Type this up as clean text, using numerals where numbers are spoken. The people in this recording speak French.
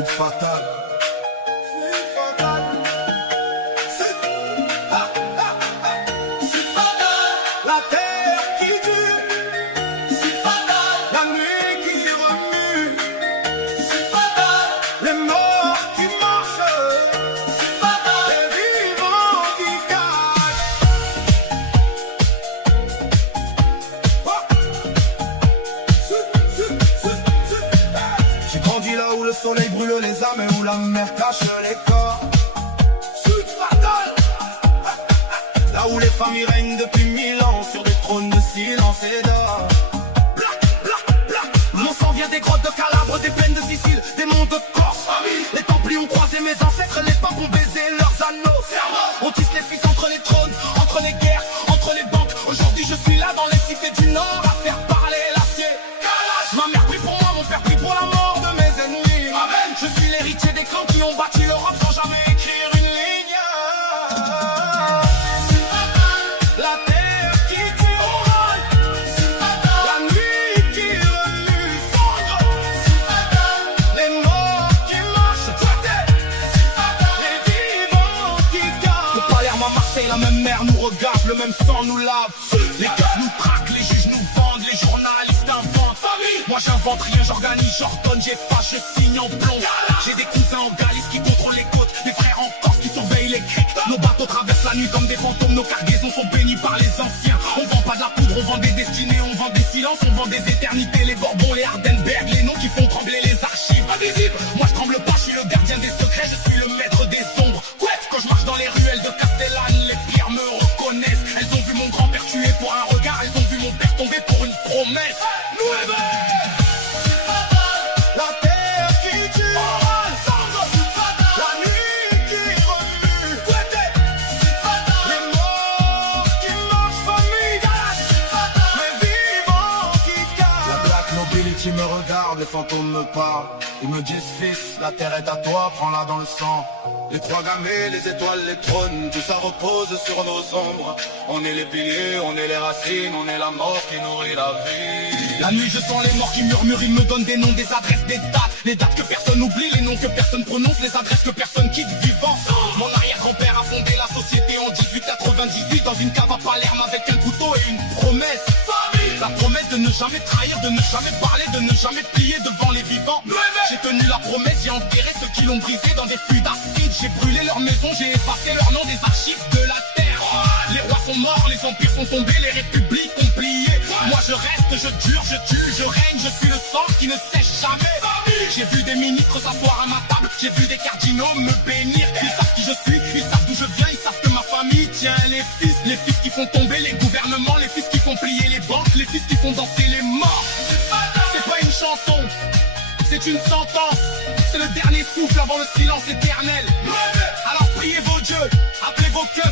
Sud fatal. Sud fatal. Sud. Sud fatal. La terre qui dure. Sud fatal. La nuit qui remue. Sud fatal. Les morts qui marchent. Sud fatal. Les vivants qui cachent. J'ai grandi là où le soleil brûle les âmes et où la mer cache les corps. Sud fatal. Là où les familles règnent depuis 1000 ans sur des trônes de silence et d'or. Mon sang vient des grottes de Calabre, des plaines de Sicile, des monts de Corse. Les Templiers ont croisé mes ancêtres, les papes ont baisé leurs anneaux. On tisse les fils entre les trônes, entre les guerres, entre les banques. Aujourd'hui je suis là dans les cités du Nord à faire parler l'acier. Ma mère prie pour moi, mon père prie pour la mort de mes ennemis. Amen. Je suis l'héritier des clans qui ont bâti l'Europe sans jamais écrire une ligne. La terre qui tue, la nuit qui remue, les morts qui marchent, les vivants qui cachent. De Palerme à Marseille, la même mer nous regarde, le même sang nous lave. Les cœurs nous traquent, les juges nous vendent, les journalistes inventent. Moi j'invente rien, j'organise, j'ordonne, j'efface, je signe en plomb. J'ai des cousins en Galice qui contrôlent les côtes, des frères en Corse qui surveillent les criques. Nos bateaux traversent la nuit comme des fantômes, nos cargaisons sont bénies par les anciens. On vend pas de la poudre, on vend des destinées, on vend des silences, on vend des éternités. Les Bourbons, les Hardenberg, les noms qui font trembler les archives. Moi je tremble pas, je suis le gardien des secrets, je suis le maître des ombres. Quand je marche dans les ruelles de Castellane, les pierres me reconnaissent. Elles ont vu mon grand-père tué pour un regard, elles ont vu mon père tomber pour une promesse. La terre qui tue, la nuit qui remue, les morts qui marchent famille, les vivants qui cachent. La black nobility me regarde, les fantômes me parlent. Ils me disent fils, la terre est à toi, prends-la dans le sang. Les trois gamets, les étoiles, les trônes, tout ça repose sur nos ombres. On est les piliers, on est les racines, on est la mort qui nourrit la vie. La nuit je sens les morts qui murmurent, ils me donnent des noms, des adresses, des dates. Les dates que personne oublie, les noms que personne prononce, les adresses que personne quitte vivant. Mon arrière-grand-père a fondé la société en 1898 dans une cave à Palerme avec un couteau et une promesse. La promesse de ne jamais trahir, de ne jamais parler, de ne jamais plier devant les vivants. J'ai tenu la promesse, j'ai enterré ceux qui l'ont brisé dans des fûts d'acide. J'ai brûlé leur maison, j'ai effacé leur nom des archives de la terre. Les rois sont morts, les empires sont tombés, les républiques ont plié. Moi je reste, je dure, je tue, je règne, je suis le sang qui ne sèche jamais. J'ai vu des ministres s'asseoir à ma table, j'ai vu des cardinaux me bénir. Ils savent qui je suis, ils savent d'où je viens, ils savent que ma famille tient les fils qui font tomber les gouvernements, les fils qui font plier les banques, les fils qui font danser les morts. C'est pas une chanson, c'est une sentence, c'est le dernier souffle avant le silence éternel. Alors priez vos dieux, appelez vos cœurs.